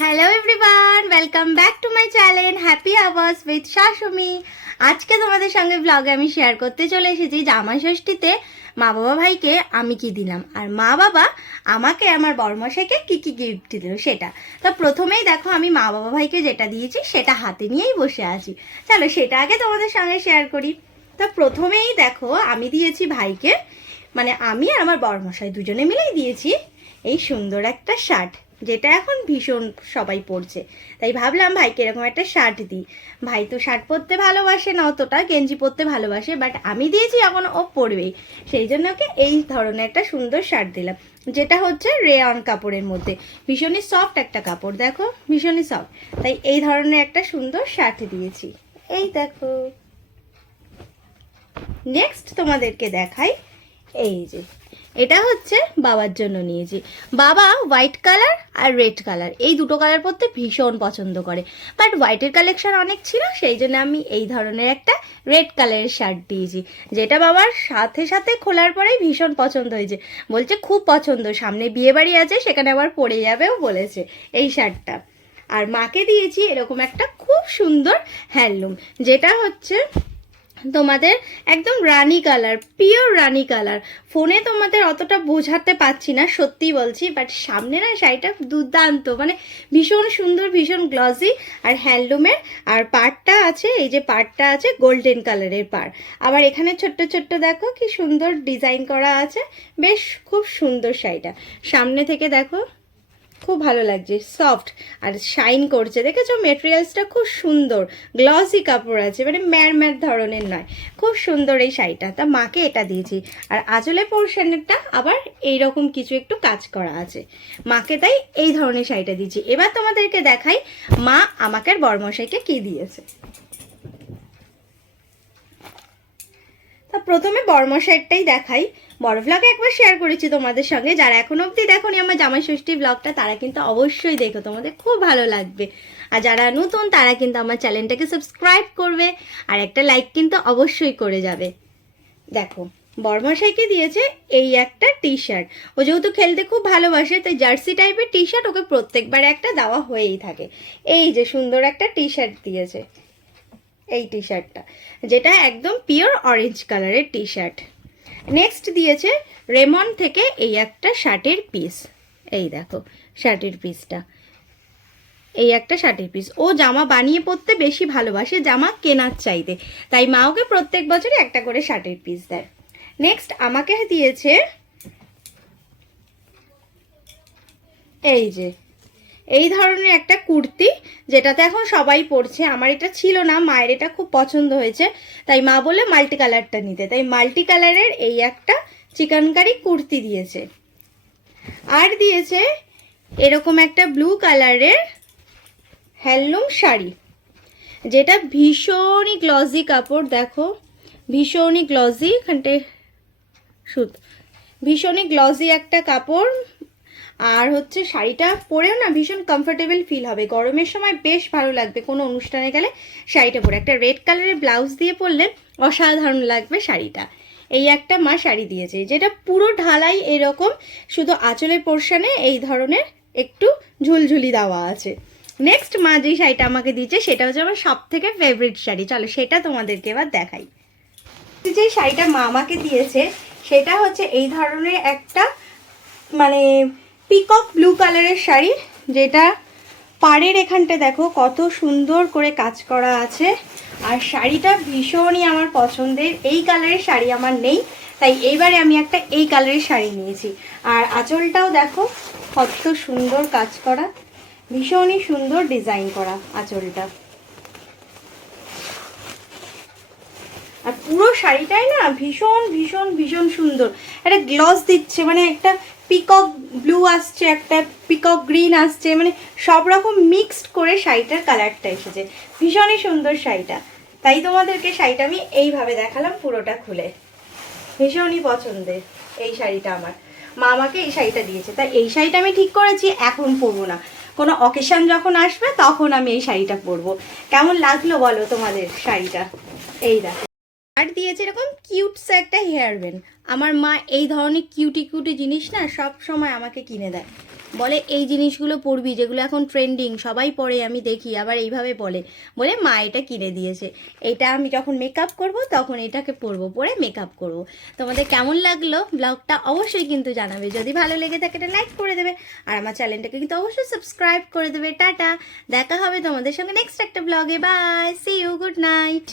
Hello everyone welcome back to my channel happy hours with Shashumi আজকে তোমাদের সঙ্গে ব্লগে আমি শেয়ার করতে চলে এসেছি জামা ষষ্ঠীতে মা বাবা ভাইকে আমি কি দিলাম? আর মা বাবা আমাকে আমার বড়মশাইকে কি কি গিফট দিল সেটা। তো প্রথমেই দেখো আমি মা বাবা ভাইকে যেটা দিয়েছি সেটা হাতে নিয়েই বসে আছি। চলো সেটা আগে তোমাদের সঙ্গে শেয়ার করি। তো প্রথমেই দেখো আমি দিয়েছি ভাইকে মানে আমি আর আমার বড়মশাই দুজনে মিলেই দিয়েছি এই সুন্দর একটা শার্ট। যেটা এখন ভীষণ সবাই পরছে। তাই ভাবলাম ভাইকে এরকম একটা শার্ট দিই? ভাই তো শার্ট পরতে ভালোবাসে না অতটা, গেঞ্জি পরতে ভালোবাসে বাট আমি দিয়েছি এখন ও পরবেই সেই জন্য ওকে এই ধরনের একটা সুন্দর শার্ট দিলাম, যেটা হচ্ছে রেয়ন কাপড়ের মধ্যে। ভীষণই সফট একটা কাপড়, দেখো, ভীষণই সফট তাই এই ধরনের একটা সুন্দর শার্ট দিয়েছি। এই দেখো। নেক্সট তোমাদেরকে দেখাই এই যে এটা হচ্ছে বাবার জন্য নিয়েছি। বাবা হোয়াইট কালার আর রেড কালার এই দুটো কালার পরতে ভীষণ পছন্দ করে। বাট হোয়াইটের কালেকশন অনেক ছিল, সেই জন্য আমি এই ধরনের একটা রেড কালারের শার্ট দিয়েছি, যেটা বাবার সাথে সাথে খোলার পরেই ভীষণ পছন্দ হয়েছে। বলছে, খুব পছন্দ, সামনে বিয়ে বাড়ি আছে, সেখানে আবার পরে যাবেও, বলেছে এই শার্টটা আর মাকে দিয়েছি এরকম একটা খুব সুন্দর হ্যান্ডলুম, যেটা হচ্ছে তোমাদের একদম rani colour pure rani colour. ফোনে তোমাদের অতটা বোঝাতে পারছি না, সত্যি বলছি বাট সামনে না শাড়িটা দুর্দান্ত মানে ভীষণ সুন্দর, ভীষণ গ্লসি আর হ্যান্ডলুমের আর পাড়টা আছে, এই যে পাড়টা আছে গোল্ডেন কালারের পাড়। আবার এখানে ছোট্ট ছোট্ট দেখো কি সুন্দর ডিজাইন করা আছে, বেশ খুব সুন্দর শাড়িটা। সামনে থেকে দেখো খুব ভালো লাগছে সফট আর শাইন করছে। দেখেছ? মেটেরিয়ালসটা খুব সুন্দর গ্লসি কাপড় আছে মানে ম্যার ম্যার ধরনের নয়, খুব সুন্দর এই শাড়িটা। তা মাকে এটা দিয়েছি। আর আঁচলে পোর্শনেরটা আবার এই রকম কিছু একটু কাজ করা আছে। মাকে তাই এই ধরনের শাড়িটা দিয়েছি। এবার তোমাদেরকে দেখাই, মা আমাকে আর বরমশাইকে কী দিয়েছে। তা প্রথমে বর্মশাইটটাই দেখাই। বড় ভ্লগ একবার শেয়ার করেছি তোমাদের সঙ্গে। যারা এখনও অবধি দেখোনি আমার জামাই ষষ্ঠী ব্লগটা তারা কিন্তু অবশ্যই দেখো, তোমাদের খুব ভালো লাগবে। আর যারা নতুন, তারা কিন্তু আমার চ্যানেলটাকে সাবস্ক্রাইব করবে, আর একটা লাইক কিন্তু অবশ্যই করে যাবে। দেখো, বর্মশাইকে দিয়েছে এই একটা টি শার্ট ও যেহেতু খেলতে খুব ভালোবাসে, তাই জার্সি টাইপের টি শার্ট ওকে প্রত্যেকবার একটা দেওয়া হয়েই থাকে। এই যে সুন্দর একটা টি শার্ট দিয়েছে, এই টি শার্টটা যেটা একদম পিওর অরেঞ্জ কালারের টি শার্ট নেক্সট দিয়েছে রেমন থেকে এই একটা শার্টের পিস এই দেখো, শার্টের পিসটা এই একটা শার্টের পিস ও জামা বানিয়ে পরতে বেশি ভালোবাসে, জামা কেনার চাইতে। তাই মা ওকে প্রত্যেক বছরই একটা করে শার্টের পিস দেয়। নেক্সট আমাকে দিয়েছে এই যে এই ধরনের একটা কুর্তি যেটাতে এখন সবাই পরছে। আমার এটা ছিল না, মায়ের এটা খুব পছন্দ হয়েছে। তাই মা বলে মাল্টি কালারটা নিতে। তাই মাল্টি কালারের এই একটা চিকেনকারি কুর্তি দিয়েছে। আর দিয়েছে এরকম একটা ব্লু কালারের হ্যান্ডলুম শাড়ি। যেটা ভীষণই গ্লসি কাপড়, দেখো। ভীষণই গ্লসি এখানটায় সুত ভীষণই গ্লজি একটা কাপড়। আর হচ্ছে শাড়িটা পরেও না ভীষণ কমফোর্টেবল ফিল হবে। গরমের সময় বেশ ভালো লাগবে কোনো অনুষ্ঠানে গেলে শাড়িটা পরে। একটা রেড কালারের ব্লাউজ দিয়ে পরলে অসাধারণ লাগবে শাড়িটা। এই একটা মা শাড়ি দিয়েছে, যেটা পুরো ঢালাই এরকম, শুধু আঁচলের পোর্শনে এই ধরনের একটু ঝুলঝুলি দেওয়া আছে। নেক্সট মা যেই শাড়িটা আমাকে দিয়েছে, সেটা হচ্ছে আমার সব থেকে ফেভারিট শাড়ি। চলো সেটা তোমাদেরকে এবার দেখাই। যে শাড়িটা মা আমাকে দিয়েছে, সেটা হচ্ছে এই ধরনের একটা মানে পিকক ব্লু কালারের শাড়ি, যেটা পাড়ের এখানটা দেখো কত সুন্দর করে কাজ করা আছে। আর শাড়িটা ভীষণই আমার পছন্দের, এই কালারের শাড়ি আমার নেই, তাই এইবারে আমি একটা এই কালারের শাড়ি নিয়েছি। আর আঁচলটাও দেখো কত সুন্দর কাজ করা, ভীষণই সুন্দর ডিজাইন করা আঁচলটা। আর পুরো শাড়িটাই না ভীষণ ভীষণ ভীষণ সুন্দর। একটা গ্লস দিচ্ছে মানে একটা পিকক ব্লু আসছে, একটা পিকক গ্রিন আসছে মানে সব রকম মিক্সড করে শাড়িটার কালারটা এসেছে। ভীষণই সুন্দর শাড়িটা। তাই তোমাদেরকে শাড়িটা আমি এইভাবে দেখালাম, পুরোটা খুলে। ভীষণই পছন্দের এই শাড়িটা আমার। মা আমাকে এই শাড়িটা দিয়েছে। তাই এই শাড়িটা আমি ঠিক করেছি, এখন পরবো না। কোনো অকেশান যখন আসবে, তখন আমি এই শাড়িটা পরবো। কেমন লাগল বলো তোমাদের শাড়িটা? এই দেখো। আর দিয়েছে এরকম কিউটস একটা হেয়ার ব্যান্ড আমার মা এই ধরনের কিউটি কিউটি জিনিস না সব সময় আমাকে কিনে দেয়। বলে, এই জিনিসগুলো পরবি, যেগুলো এখন ট্রেন্ডিং সবাই পরে, আমি দেখি, আবার এইভাবে বলে বলে, মা এটা কিনে দিয়েছে। এটা আমি যখন মেকআপ করব, তখন এটাকে পরবো, পরে মেকআপ করব। তোমাদের কেমন লাগল ব্লগটা অবশ্যই কিন্তু জানাবে। যদি ভালো লেগে থাকে, এটা লাইক করে দেবে। আর আমার চ্যানেলটাকে কিন্তু অবশ্যই সাবস্ক্রাইব করে দেবে। টাটা। দেখা হবে তোমাদের সঙ্গে নেক্সট একটা ব্লগে bye see you good night